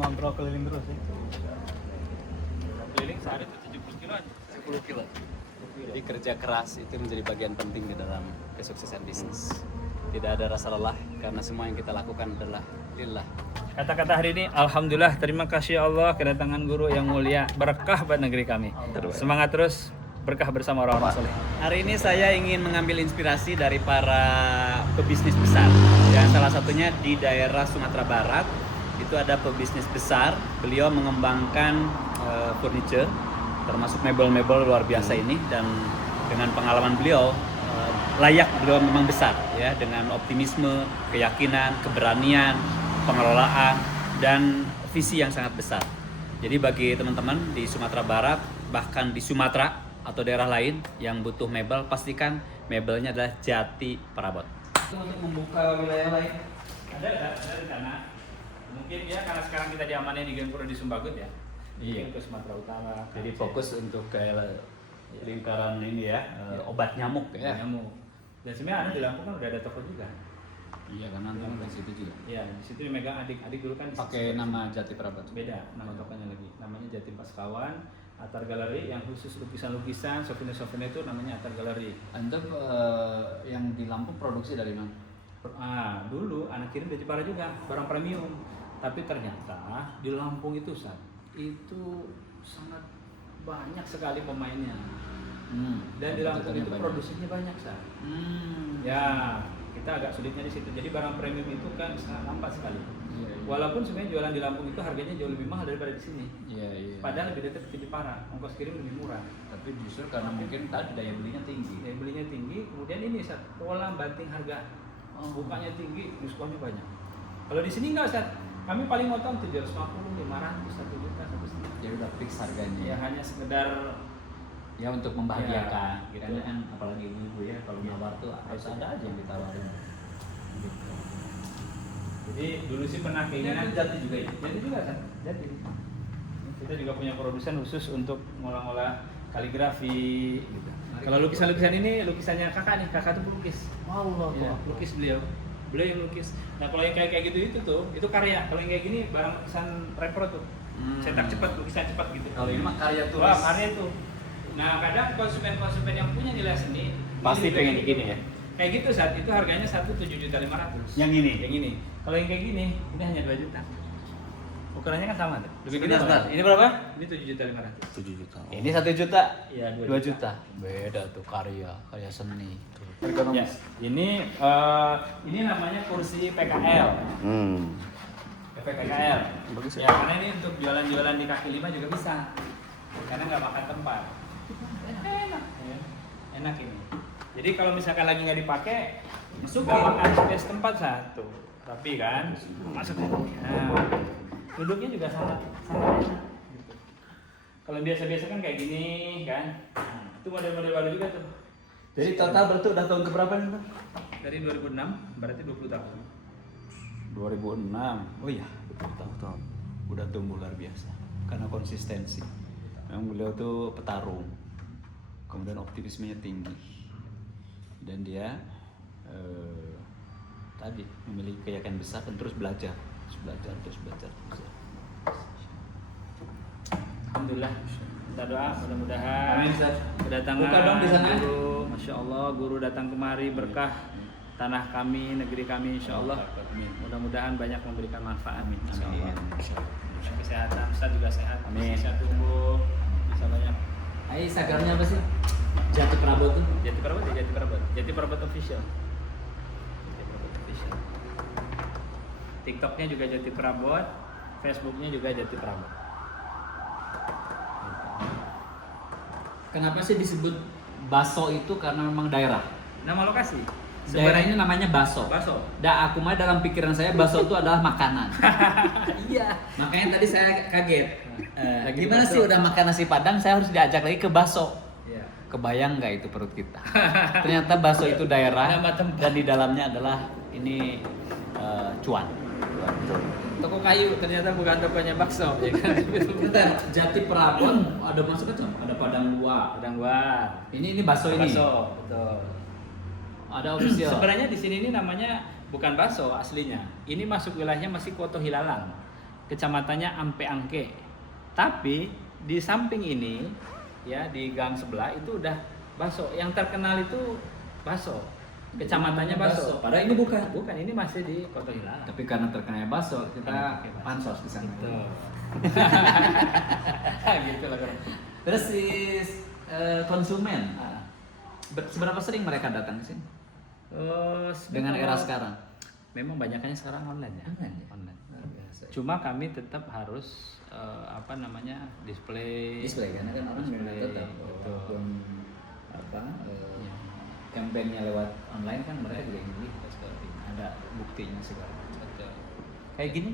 ngontrol keliling terus ya. Keliling sehari itu 70 kilo aja. 10 kilo. Jadi kerja keras itu menjadi bagian penting di dalam kesuksesan bisnis. Tidak ada rasa lelah karena semua yang kita lakukan adalah lillah. Kata-kata hari ini, alhamdulillah, terima kasih Allah kedatangan guru yang mulia, berkah buat negeri kami. Semangat terus, berkah bersama orang-orang soleh. Hari ini saya ingin mengambil inspirasi dari para pebisnis besar. Dan salah satunya di daerah Sumatera Barat itu ada pebisnis besar. Beliau mengembangkan furniture, termasuk mebel-mebel luar biasa ini, dan dengan pengalaman beliau layak beliau memang besar ya, dengan optimisme, keyakinan, keberanian, pengelolaan dan visi yang sangat besar. Jadi bagi teman-teman di Sumatera Barat, bahkan di Sumatera atau daerah lain yang butuh mebel, pastikan mebelnya adalah Jati Perabot. Untuk membuka wilayah lain, ada rencana. Mungkin ya karena sekarang kita diamanin di Gempur di Sumbagut ya. Iya. Mungkin ke Sumatera Utara. Jadi fokus untuk kayak lingkaran ini ya, obat nyamuk ya. Nyamuk. Dan sebenarnya di Lampung kan udah ada toko juga. Iya, karena nanti di situ juga. Iya, di situ dimegang adik dulu kan. Pakai nama Jati Perabot. Beda nama tokonya lagi. Namanya Jati Paskawan, Atar Galeri yang khusus lukisan-lukisan, souvenir-souvenir itu namanya Atar Galeri. Untuk yang di Lampung produksi dari mana? Dulu anak kirim dari Jepara juga, barang premium. Tapi ternyata di Lampung itu itu sangat banyak sekali pemainnya. Dan di Lampung itu produksinya banyak Ya, kita agak sulitnya di situ. Jadi barang premium itu kan sangat lambat sekali. Iya. Walaupun sebenarnya jualan di Lampung itu harganya jauh lebih mahal daripada di sini. Iya. Padahal lebih dekat ke Jepara, ongkos kirim lebih murah. Tapi justru karena mungkin tadi daya belinya tinggi. Daya belinya tinggi, kemudian ini pola banting harga. Bukanya tinggi, diskonnya banyak. Kalau di sini enggak, kami paling motong 750, 500, 1 juta, 1,5. Jadi udah fix harganya. Ya hanya sekedar ya untuk membahagiakan ya, gitu. Karena kan apalagi ibu-ibu ya, kalau nawar tuh harus ada aja yang ditawarin gitu. Jadi dulu sih pernah keinginan Jati juga ya? Jati juga kan? Jati. Kita juga punya produsen khusus untuk ngolah-ngolah kaligrafi gitu. Kalau lukisan-lukisan ini lukisannya kakak nih, kakak tuh pelukis. Allah, Ya, lukis beliau yang lukis. Nah kalau yang kayak gitu itu tuh, itu karya. Kalau yang kayak gini barang lukisan repro tuh, cetak cepat, lukisan cepat gitu. Kalau ini mah karya tulis. Wah, karya tuh. Nah kadang konsumen-konsumen yang punya nilai seni Pasti ini pengen juga gini ya? Kayak gitu itu harganya 7.500.000. Yang ini? Yang ini. Kalau yang kayak gini, ini hanya 2 juta. Ukurannya kan sama tuh. Lebih gede. Sebentar. Ini berapa? Ini 7.500.000. 7 juta. Ini 1 juta. Iya, 2 juta. Beda tuh karya seni. Ya, Ergonomis. ini namanya kursi PKL. PKL. Bagus Ya, karena ini untuk jualan-jualan di kaki lima juga bisa. Karena nggak makan tempat. Enak. Ya. Enak ini. Jadi kalau misalkan lagi nggak dipakai, nggak makan space tempat satu. Tapi kan, masuk. Nah, duduknya juga sangat enak. Gitu. Kalau biasa-biasa kan kayak gini kan. Nah, itu model-model baru juga tuh. Jadi total berarti udah tahun keberapa nih, Pak? Dari 2006, berarti 20 tahun. 2006. Oh iya, 20 tahun. Udah tumbuh luar biasa karena konsistensi. Memang beliau tuh petarung. Kemudian optimismenya tinggi. Dan dia tadi memiliki keyakinan besar dan terus belajar. Terus belajar. Alhamdulillah. Kita doa mudah-mudahan Amin, Ustaz. kedatangan Buka dong di sana. guru, Masya Allah, guru datang kemari berkah tanah kami, negeri kami, Insya Allah. Mudah-mudahan banyak memberikan manfaat. Insya Allah. Kesehatan, Ustaz juga sehat. Amin. Bisa tumbuh, bisa banyak. Ayo Instagramnya apa sih? Jati Perabot tuh. Jati Perabot ya, Jati Perabot. Jati Perabot official. Jati Perabot official. TikToknya juga Jati Perabot, Facebooknya juga Jati Perabot. Kenapa sih disebut Baso itu? Karena memang daerah. Nama lokasi. Daerah ini namanya Baso. Baso. Aku mah dalam pikiran saya Baso itu adalah makanan. Iya. Makanya tadi saya kaget. Lagi Gimana Baso. sih udah makan nasi Padang saya harus diajak lagi ke Baso. Iya. Kebayang nggak itu perut kita? Ternyata Baso itu daerah Nama tempat. dan di dalamnya adalah ini cuan. Toko kayu ternyata bukan tokonya bakso ya kan. Bentar, Jati Perabot ada masuk ke ada Padang Luar. Padang luar. Ini baso ini. Bakso, betul. Ada official. Sebenarnya di sini ini namanya bukan bakso aslinya. Ini masuk wilayahnya masih Koto Hilalang. kecamatannya Ampe Angke. Tapi di samping ini ya di gang sebelah itu udah Baso. Yang terkenal itu Baso. Kecamatannya Baso. Padahal ini bukan. Bukan, ini masih di Kota Hilang. Tapi karena terkenal baso, kita pansos di sana. Gitu. Gitu lah. Terus si konsumen, seberapa sering mereka datang ke sini? Dengan era sekarang? Memang banyakannya sekarang online ya. Online ya? Online. Luar biasa. Cuma kami tetap harus display Karena kan orang Display, tetap betul. walaupun apa Iya. kampanyenya lewat online kan mereka juga ingin lihat seperti ini. Ada buktinya segala macam. Betul. Kayak gini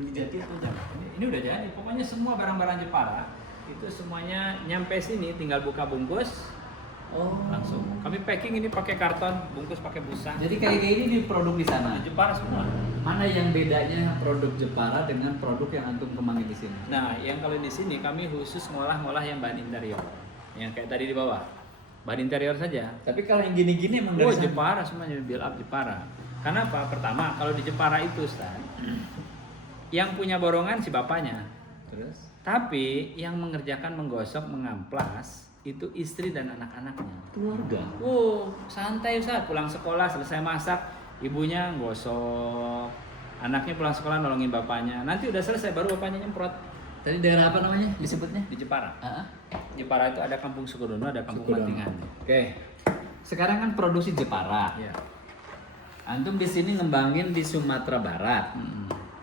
beli jati itu jangan. Ini udah jadi. Pokoknya semua barang-barang Jepara itu semuanya nyampe sini, tinggal buka bungkus langsung. Kami packing ini pakai karton, bungkus pakai busa. Jadi kayak gini diproduk di sana. Di Jepara semua. Mana yang bedanya produk Jepara dengan produk yang antum kembangin di sini? Nah, yang kalau di sini kami khusus ngolah-ngolah yang bahan interior. Yang kayak tadi di bawah. Bahan interior saja. Tapi kalau yang gini-gini emang dari sana? Jepara semuanya build up Jepara. Karena apa? Pertama, kalau di Jepara itu, Stan, yang punya borongan si bapaknya. Terus? Tapi yang mengerjakan menggosok, mengamplas itu istri dan anak-anaknya. Keluarga. Santai Ustaz, pulang sekolah selesai masak, ibunya gosok, anaknya pulang sekolah nolongin bapaknya. Nanti udah selesai baru bapaknya nyemprot. Tadi daerah apa namanya disebutnya? Di Jepara. Ah, Jepara itu ada Kampung Sukodono, ada Kampung Sukodono. Mantingan. Oke. Sekarang kan produksi Jepara. Iya. Antum di sini ngembangin di Sumatera Barat.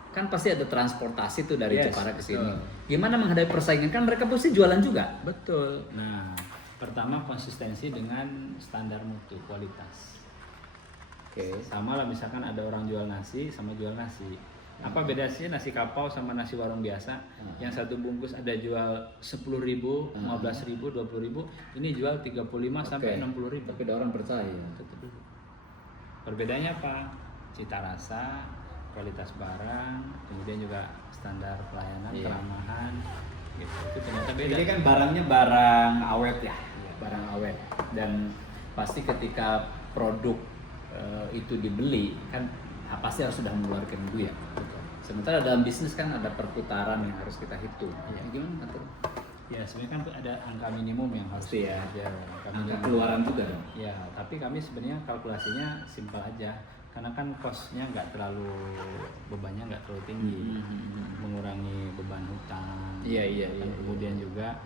Kan pasti ada transportasi tuh dari Yes, Jepara ke sini. betul. Gimana menghadapi persaingan? Kan mereka pasti jualan juga. Betul. Nah, pertama konsistensi dengan standar mutu kualitas. Oke. Sama lah misalkan ada orang jual nasi sama jual nasi. Apa bedanya nasi kapau sama nasi warung biasa? Yang satu bungkus ada jual 10.000, 15.000, 20.000. Ini jual 35 sampai 60.000. Tapi ada orang percaya. Perbedaannya apa? Cita rasa, kualitas barang, kemudian juga standar pelayanan, Iya. keramahan, gitu. Itu ternyata beda. Jadi kan barangnya barang awet ya, barang awet. Dan pasti ketika produk itu dibeli kan pasti harus sudah mengeluarkan duit. Sementara dalam bisnis kan ada perputaran yang harus kita hitung. Iya. Gimana ngatur? Ya sebenarnya kan ada angka minimum yang harus Pasti ya. dikejar. Angka keluaran juga dong. Ya, tapi kami sebenarnya kalkulasinya simpel aja. Karena kan cost-nya nggak terlalu, bebannya nggak terlalu tinggi. Mengurangi beban hutang. Iya. Kemudian juga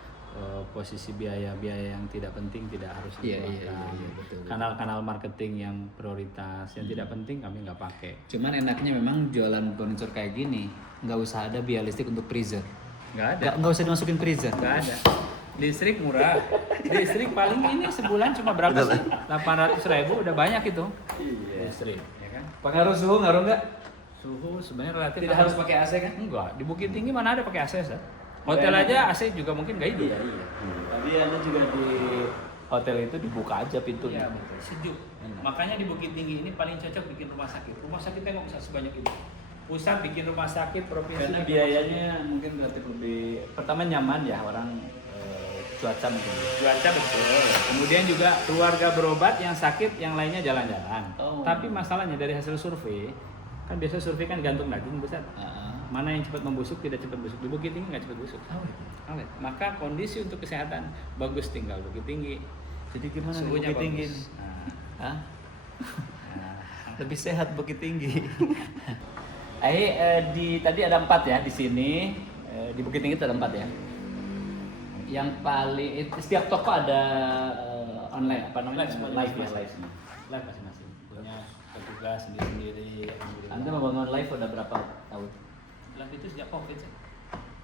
posisi biaya-biaya yang tidak penting tidak harus Iya, dikeluarkan. betul. Kanal-kanal marketing yang prioritas, yang tidak penting kami nggak pakai. Cuman enaknya memang jualan furniture kayak gini nggak usah ada biaya listrik untuk freezer. Nggak ada. Nggak usah dimasukin freezer. Nggak ada. Listrik murah. Listrik paling ini sebulan cuma berapa sih? 800.000 udah banyak itu. Iya. Listrik, ya kan? Pengaruh suhu ngaruh nggak? Suhu sebenarnya relatif. Tidak harus pakai AC kan? Enggak, di Bukit Tinggi mana ada pakai AC, Sir? Hotel aja AC juga mungkin nggak hidup. Iya. Tadi ada juga di hotel itu dibuka aja pintunya. Iya, betul. Sejuk. Enak. Makanya di Bukit Tinggi ini paling cocok bikin rumah sakit. Rumah sakit tengok bisa sebanyak itu. Pusat bikin rumah sakit, provinsi Karena bikin biayanya mungkin relatif lebih. Pertama nyaman ya orang cuaca mungkin. cuaca betul. Kemudian juga keluarga berobat yang sakit, yang lainnya jalan-jalan. Oh. Tapi masalahnya dari hasil survei, kan biasa survei kan gantung daging besar. Mana yang cepat membusuk, tidak cepat busuk. Di Bukit Tinggi nggak cepat busuk. Awet. Maka kondisi untuk kesehatan bagus tinggal Bukit Tinggi. Jadi gimana di Suhunya Bukit Tinggi? bagus. Hah? Nah, Lebih sehat Bukit Tinggi. Tadi ada 4 ya di sini. Di Bukit Tinggi itu ada 4 ya. Yang paling setiap toko ada online apa namanya? Live ya, live. live masing-masing. Punya petugas sendiri-sendiri. Anda membangun live udah berapa tahun? Live itu sejak COVID sih.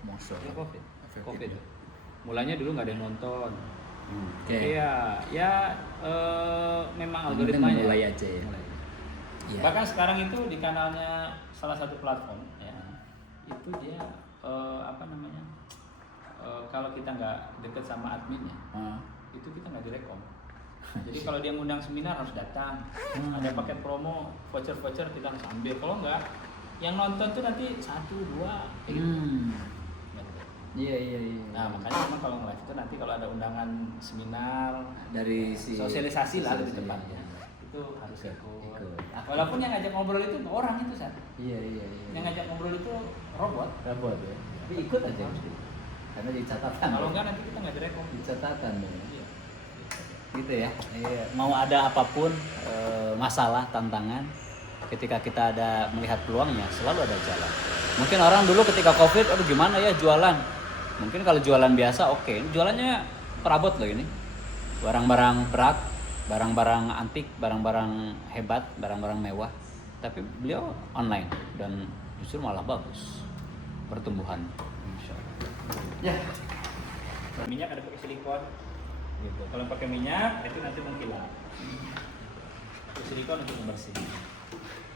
Masya Sejak COVID. COVID. Mulanya dulu nggak ada yang nonton. Oke. Iya, memang Yang penting algoritmanya. mulai aja ya. Mulai. Iya. Bahkan sekarang itu di kanalnya salah satu platform ya, itu dia kalau kita nggak deket sama adminnya, itu kita nggak direkom. Jadi kalau dia ngundang seminar harus datang, ada paket promo, voucher kita harus ambil. Kalau nggak, yang nonton tuh nanti 1, 2, gitu. Iya. Nah makanya memang kalau nge-live itu nanti kalau ada undangan seminar dari si sosialisasi lah lebih sosialisasi, tepatnya. iya. itu harus Ikut. ikut. Walaupun yang ngajak ngobrol itu orang itu San. Iya. Yang ngajak ngobrol itu robot. Robot ya. Tapi ikut aja mesti. Karena di catatan. Kalau enggak nanti kita nggak direkom. Di catatan ya. Iya. Gitu ya. Iya. Mau ada apapun masalah, tantangan, ketika kita ada melihat peluangnya, selalu ada jalan. Mungkin orang dulu ketika Covid, aduh gimana ya jualan. Mungkin kalau jualan biasa oke. Ini jualannya perabot loh ini. Barang-barang berat, barang-barang antik, barang-barang hebat, barang-barang mewah. Tapi beliau online dan justru malah bagus pertumbuhan. Insya Allah. Ya. Minyak ada pakai silikon. Gitu. Kalau pakai minyak itu nanti mengkilap. Pakai silikon untuk membersih.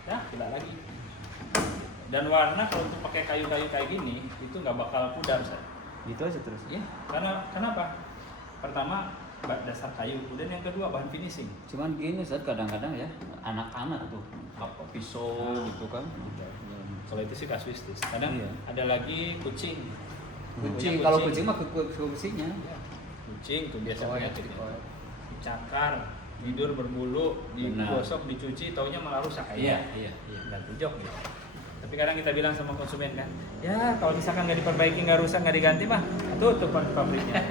Ya, kilap lagi. Dan warna kalau untuk pakai kayu-kayu kayak gini itu nggak bakal pudar, Ustaz. Gitu aja terus. Ya, karena kenapa? Pertama dasar kayu, kemudian yang kedua bahan finishing. Cuman gini Ustaz, kadang-kadang ya anak-anak tuh apa pisau gitu kan. Kalau itu sih kasuistis. Kadang Iya. ada lagi kucing. Kucing, kalau kucing mah ke kucingnya. Ya, kucing tuh biasa Oh, ya, penyakit itu. oh. Dicakar, tidur berbulu, Benar. digosok, dicuci, taunya malah rusak kayaknya. Iya. Ganti jok gitu. Tapi kadang kita bilang sama konsumen kan, ya kalau misalkan nggak diperbaiki, nggak rusak, nggak diganti mah, tutup pabriknya.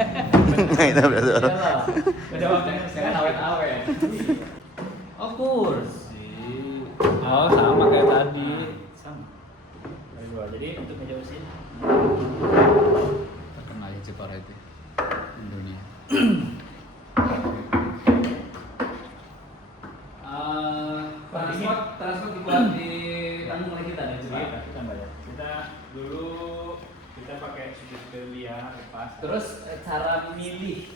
Nah, itu betul. Iyalah. Udah waktunya Jangan awet-awet. Of course. Oh, sama kayak tadi. Sama. Dari dua. Jadi untuk meja mesin, Terkenal ya Jepara itu di dunia. Transport dibuat di tanggung oleh kita nih Jepara. kita bayar. Kita dulu kita pakai supir liar, lepas. Terus cara milih.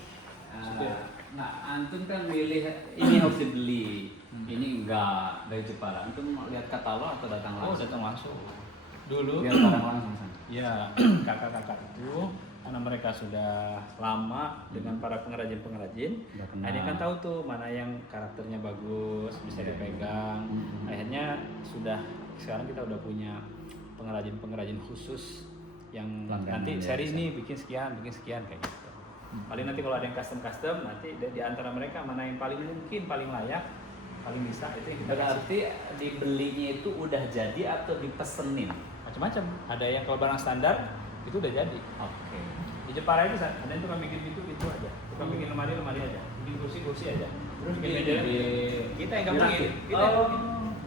Supir. Nah, antum kan milih ini harus dibeli, ini enggak dari Jepara. Antum lihat katalog atau datang Oh, langsung? datang langsung. Dulu Lihat barang langsung sana. ya kakak-kakak itu karena mereka sudah lama dengan para pengrajin-pengrajin, Udah kenal. akhirnya kan tahu tuh mana yang karakternya bagus, bisa Iya. dipegang. Mhm. Akhirnya sekarang kita udah punya pengrajin-pengrajin khusus yang Langganan nanti ya, seri bisa. ini bikin sekian kayak gitu. Paling nanti kalau ada yang custom nanti di antara mereka mana yang paling mungkin paling layak, paling bisa itu yang kita kasih. Berarti dibelinya itu udah jadi atau dipesenin? Macam-macam. Ada yang kalau barang standar itu udah jadi. Oke. Di Jepara itu ada yang tukang bikin pintu aja, tukang bikin lemari aja, bikin kursi aja. Terus bikin meja kita yang gabungin, kita yang Oh. gabungin.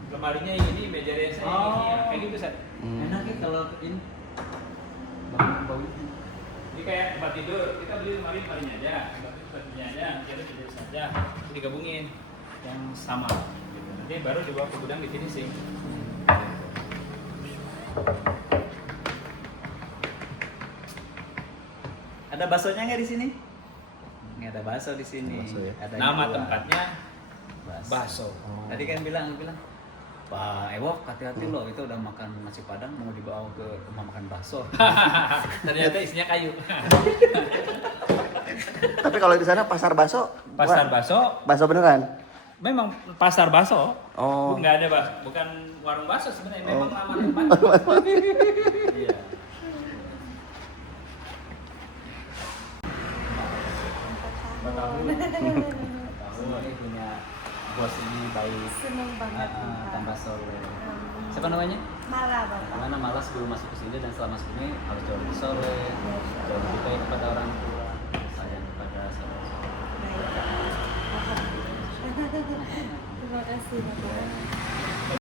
Lemarinya ini, meja saya ini, ya, kayak gitu Sat. Enak ya kalau ini bau. Jadi kayak tempat tidur, kita beli lemarinya aja, tempatnya aja, kita tidur saja, terus digabungin yang sama. Gitu. Nanti baru dibawa ke gudang di finishing. Ada baksonya nggak di sini? Nggak ada bakso di sini. Bakso ya? Adanya Nama dua. tempatnya bakso. Tadi kan bilang, Pak Ewok, hati-hati loh, itu udah makan nasi padang mau dibawa ke rumah makan bakso. Ternyata isinya kayu. Tapi kalau di sana pasar baso, Pasar bakso, baso beneran. memang pasar bakso. Oh. Nggak ada bukan warung bakso sebenarnya, memang nama tempat. Iya. Tahu. Ini punya bos ini baik. Senang banget Tambah sore. Siapa namanya? Marah Bapak. Karena malas sebelum masuk ke sini dan setelah masuk ini harus jauh lebih sore, jauh lebih baik kepada orang tua, sayang kepada saudara. Baik. Terima kasih Bapak.